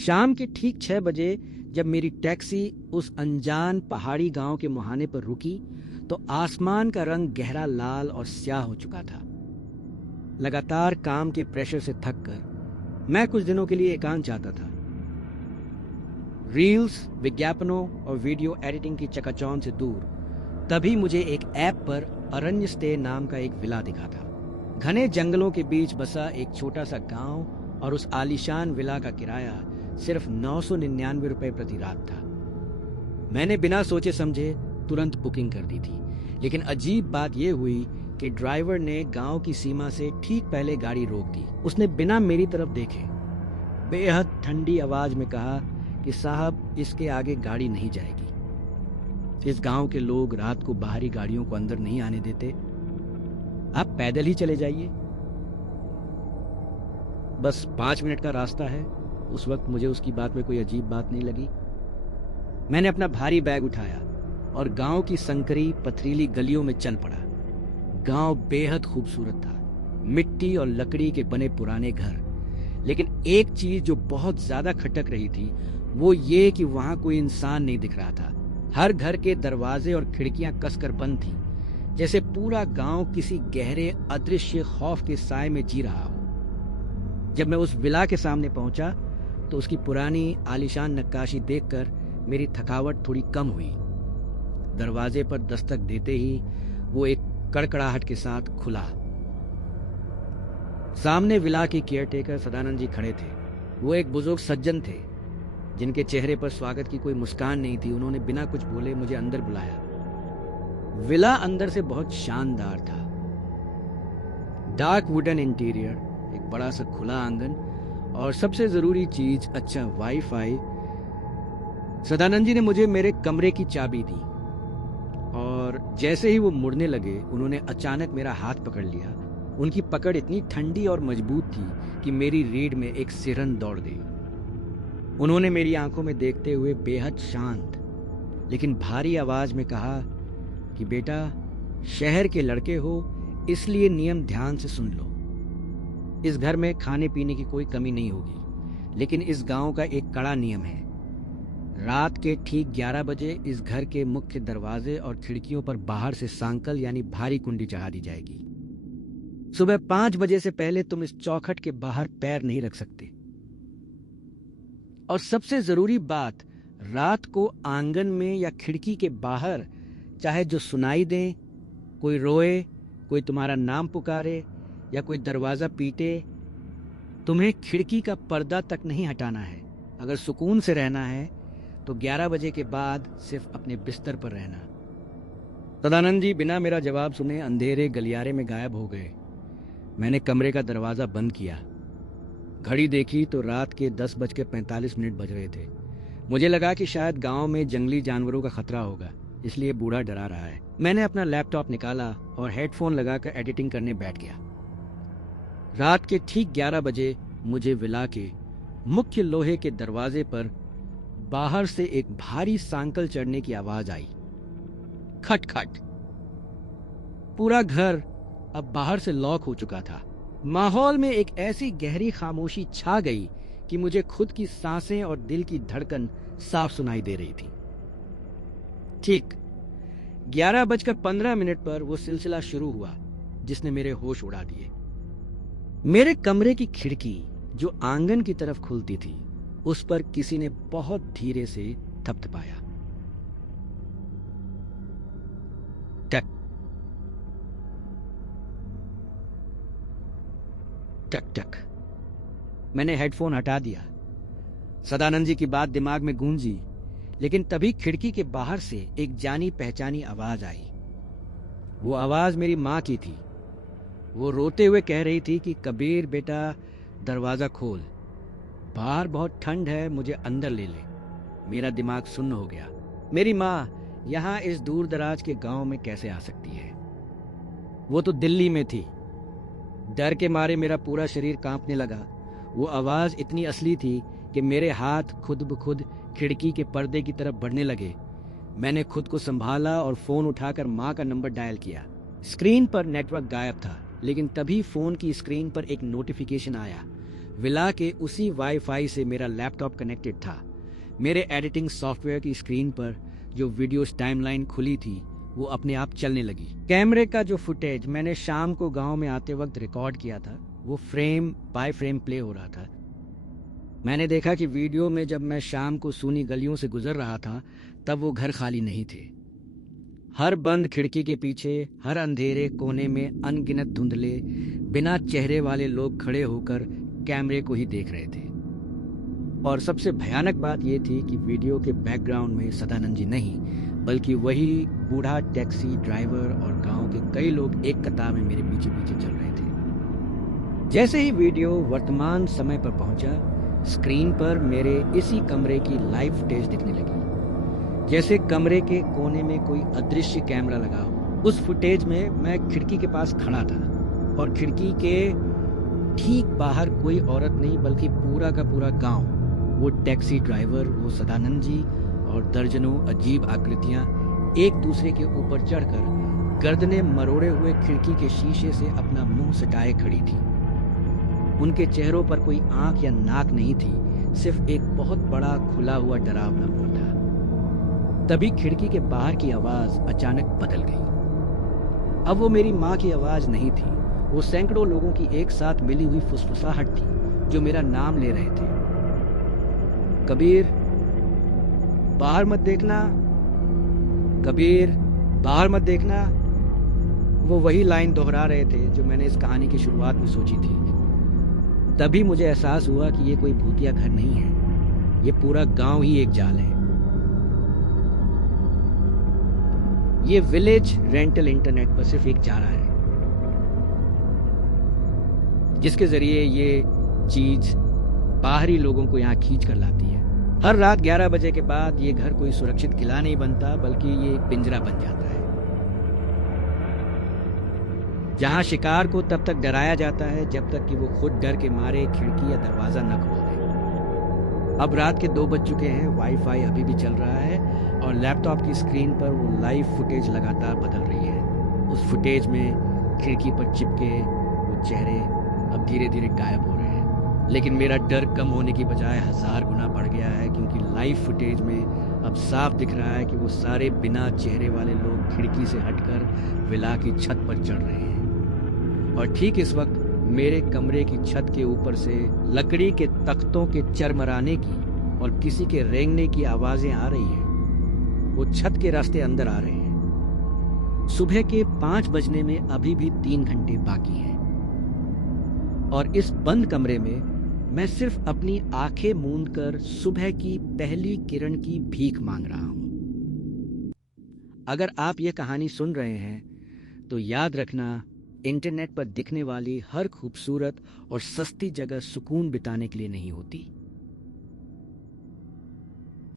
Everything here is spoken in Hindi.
शाम के ठीक 6 बजे जब मेरी टैक्सी उस अनजान पहाड़ी गांव के मुहाने पर रुकी तो आसमान का रंग गहरा लाल और स्याह हो चुका था। लगातार काम के प्रेशर से थक कर मैं कुछ दिनों के लिए एकांत चाहता था। रील्स, विज्ञापनों और वीडियो एडिटिंग की चकाचौंध से दूर तभी मुझे एक ऐप पर अरण्य स्टे नाम का एक विला दिखा था। घने जंगलों के बीच बसा एक छोटा सा गांव और उस आलीशान विला का किराया सिर्फ 999 रुपए प्रति रात था। मैंने बिना सोचे समझे तुरंत बुकिंग कर दी थी, लेकिन अजीब बात यह हुई कि ड्राइवर ने गांव की सीमा से ठीक पहले गाड़ी रोक दी। उसने बिना मेरी तरफ देखे बेहद ठंडी आवाज में कहा कि साहब, इसके आगे गाड़ी नहीं जाएगी। इस गांव के लोग रात को बाहरी गाड़ियों को अंदर नहीं आने देते, आप पैदल ही चले जाइए। बस 5 मिनट का रास्ता है। उस वक्त मुझे उसकी बात में कोई अजीब बात नहीं लगी। मैंने अपना भारी बैग उठाया और गांव की संकरी पथरीली गलियों में चल पड़ा। गांव बेहद खूबसूरत था, मिट्टी और लकड़ी के बने पुराने घर, लेकिन एक चीज जो बहुत ज्यादा खटक रही थी वो ये कि वहां कोई इंसान नहीं दिख रहा था। हर घर के दरवाजे और खिड़कियां कसकर बंद थी, जैसे पूरा गांव किसी गहरे अदृश्य खौफ के साए में जी रहा हो। जब मैं उस विला के सामने पहुंचा तो उसकी पुरानी आलीशान नक्काशी देखकर मेरी थकावट थोड़ी कम हुई। दरवाजे पर दस्तक देते ही वो एक कड़कड़ाहट के साथ खुला। सामने विला के केयरटेकर सदानंद जी खड़े थे। वो एक बुजुर्ग सज्जन थे जिनके चेहरे पर स्वागत की कोई मुस्कान नहीं थी। उन्होंने बिना कुछ बोले मुझे अंदर बुलाया। विला अंदर से बहुत शानदार था। डार्क वुडन इंटीरियर, एक बड़ा सा खुला आंगन और सबसे जरूरी चीज अच्छा वाईफाई। सदानंद जी ने मुझे मेरे कमरे की चाबी दी और जैसे ही वो मुड़ने लगे उन्होंने अचानक मेरा हाथ पकड़ लिया। उनकी पकड़ इतनी ठंडी और मजबूत थी कि मेरी रीढ़ में एक सिरन दौड़ गई। उन्होंने मेरी आंखों में देखते हुए बेहद शांत लेकिन भारी आवाज में कहा कि बेटा, शहर के लड़के हो इसलिए नियम ध्यान से सुन लो। इस घर में खाने पीने की कोई कमी नहीं होगी, लेकिन इस गांव का एक कड़ा नियम है। रात के ठीक 11 बजे इस घर के मुख्य दरवाजे और खिड़कियों पर बाहर से सांकल यानी भारी कुंडी चढ़ा दी जाएगी। सुबह 5 बजे से पहले तुम इस चौखट के बाहर पैर नहीं रख सकते। और सबसे जरूरी बात, रात को आंगन में या खिड़की के बाहर चाहे जो सुनाई दे, कोई रोए, कोई तुम्हारा नाम पुकारे या कोई दरवाजा पीटे, तुम्हें खिड़की का पर्दा तक नहीं हटाना है। अगर सुकून से रहना है तो 11 बजे के बाद सिर्फ अपने बिस्तर पर रहना। सदानंद जी बिना मेरा जवाब सुने अंधेरे गलियारे में गायब हो गए। मैंने कमरे का दरवाजा बंद किया। घड़ी देखी तो रात के 10:45 बज रहे थे। मुझे लगा कि शायद गांव में जंगली जानवरों का खतरा होगा, इसलिए बूढ़ा डरा रहा है। मैंने अपना लैपटॉप निकाला और हेडफोन लगाकर एडिटिंग करने बैठ गया। रात के ठीक 11 बजे मुझे विला के मुख्य लोहे के दरवाजे पर बाहर से एक भारी सांकल चढ़ने की आवाज आई। खटखट। पूरा घर अब बाहर से लॉक हो चुका था। माहौल में एक ऐसी गहरी खामोशी छा गई कि मुझे खुद की सांसें और दिल की धड़कन साफ सुनाई दे रही थी। ठीक 11:15 पर वो सिलसिला शुरू हुआ जिसने मेरे होश उड़ा दिए। मेरे कमरे की खिड़की जो आंगन की तरफ खुलती थी उस पर किसी ने बहुत धीरे से थपथपाया। टक टक टक। मैंने हेडफोन हटा दिया। सदानंद जी की बात दिमाग में गूंजी, लेकिन तभी खिड़की के बाहर से एक जानी पहचानी आवाज आई। वो आवाज मेरी माँ की थी। वो रोते हुए कह रही थी कि कबीर बेटा, दरवाजा खोल, बाहर बहुत ठंड है, मुझे अंदर ले ले। मेरा दिमाग सुन्न हो गया। मेरी माँ यहाँ इस दूर दराज के गांव में कैसे आ सकती है? वो तो दिल्ली में थी। डर के मारे मेरा पूरा शरीर कांपने लगा। वो आवाज इतनी असली थी कि मेरे हाथ खुद ब खुद खिड़की के पर्दे की तरफ बढ़ने लगे। मैंने खुद को संभाला और फोन उठाकर माँ का नंबर डायल किया। स्क्रीन पर नेटवर्क गायब था, लेकिन तभी फोन की स्क्रीन पर एक नोटिफिकेशन आया। विला के उसी वाईफाई से मेरा लैपटॉप कनेक्टेड था। मेरे एडिटिंग सॉफ्टवेयर की स्क्रीन पर जो वीडियोस टाइमलाइन खुली थी वो अपने आप चलने लगी। कैमरे का जो फुटेज मैंने शाम को गांव में आते वक्त रिकॉर्ड किया था वो फ्रेम बाय फ्रेम प्ले हो रहा था। मैंने देखा कि वीडियो में जब मैं शाम को सूनी गलियों से गुजर रहा था तब वो घर खाली नहीं थे। हर बंद खिड़की के पीछे, हर अंधेरे कोने में अनगिनत धुंधले बिना चेहरे वाले लोग खड़े होकर कैमरे को ही देख रहे थे। और सबसे भयानक बात यह थी कि वीडियो के बैकग्राउंड में सदानंद जी नहीं बल्कि वही बूढ़ा टैक्सी ड्राइवर और गांव के कई लोग एक कतार में मेरे पीछे पीछे चल रहे थे। जैसे ही वीडियो वर्तमान समय पर पहुंचा, स्क्रीन पर मेरे इसी कमरे की लाइव फुटेज दिखने लगी, जैसे कमरे के कोने में कोई अदृश्य कैमरा लगा हो। उस फुटेज में मैं खिड़की के पास खड़ा था और खिड़की के ठीक बाहर कोई औरत नहीं बल्कि पूरा का पूरा गांव, वो टैक्सी ड्राइवर, वो सदानंद जी और दर्जनों अजीब आकृतियां एक दूसरे के ऊपर चढ़कर गर्दने मरोड़े हुए खिड़की के शीशे से अपना मुंह सटाए खड़ी थी। उनके चेहरों पर कोई आंख या नाक नहीं थी, सिर्फ एक बहुत बड़ा खुला हुआ डरावना मुंह था। तभी खिड़की के बाहर की आवाज अचानक बदल गई। अब वो मेरी माँ की आवाज नहीं थी, वो सैकड़ों लोगों की एक साथ मिली हुई फुसफुसाहट थी जो मेरा नाम ले रहे थे। कबीर, बाहर मत देखना, कबीर, बाहर मत देखना। वो वही लाइन दोहरा रहे थे जो मैंने इस कहानी की शुरुआत में सोची थी। तभी मुझे एहसास हुआ कि ये कोई भूतिया घर नहीं है, ये पूरा गांव ही एक जाल है। ये विलेज रेंटल इंटरनेट पर सिर्फ एक चारा है जिसके जरिए ये चीज बाहरी लोगों को यहाँ खींच कर लाती है। हर रात 11 बजे के बाद ये घर कोई सुरक्षित किला नहीं बनता बल्कि ये एक पिंजरा बन जाता है जहां शिकार को तब तक डराया जाता है जब तक कि वो खुद डर के मारे खिड़की या दरवाजा न खोल दे। अब रात के 2 बज चुके हैं, वाईफाई अभी भी चल रहा है और लैपटॉप की स्क्रीन पर वो लाइव फुटेज लगातार बदल रही है। उस फुटेज में खिड़की पर चिपके वो चेहरे अब धीरे धीरे गायब हो रहे हैं। लेकिन मेरा डर कम होने की बजाय 1000 गुना बढ़ गया है, क्योंकि लाइव फुटेज में अब साफ दिख रहा है कि वो सारे बिना चेहरे वाले लोग खिड़की से हटकर विला की छत पर चढ़ रहे हैं। और ठीक इस वक्त मेरे कमरे की छत के ऊपर से लकड़ी के तख्तों के चरमराने की और किसी के रेंगने की आवाजें आ रही हैं। वो छत के रास्ते अंदर आ रहे हैं। सुबह के 5 बजने में अभी भी 3 घंटे बाकी हैं और इस बंद कमरे में मैं सिर्फ अपनी आंखें मूंद कर सुबह की पहली किरण की भीख मांग रहा हूं। अगर आप ये कहानी सुन रहे हैं तो याद रखना, इंटरनेट पर दिखने वाली हर खूबसूरत और सस्ती जगह सुकून बिताने के लिए नहीं होती।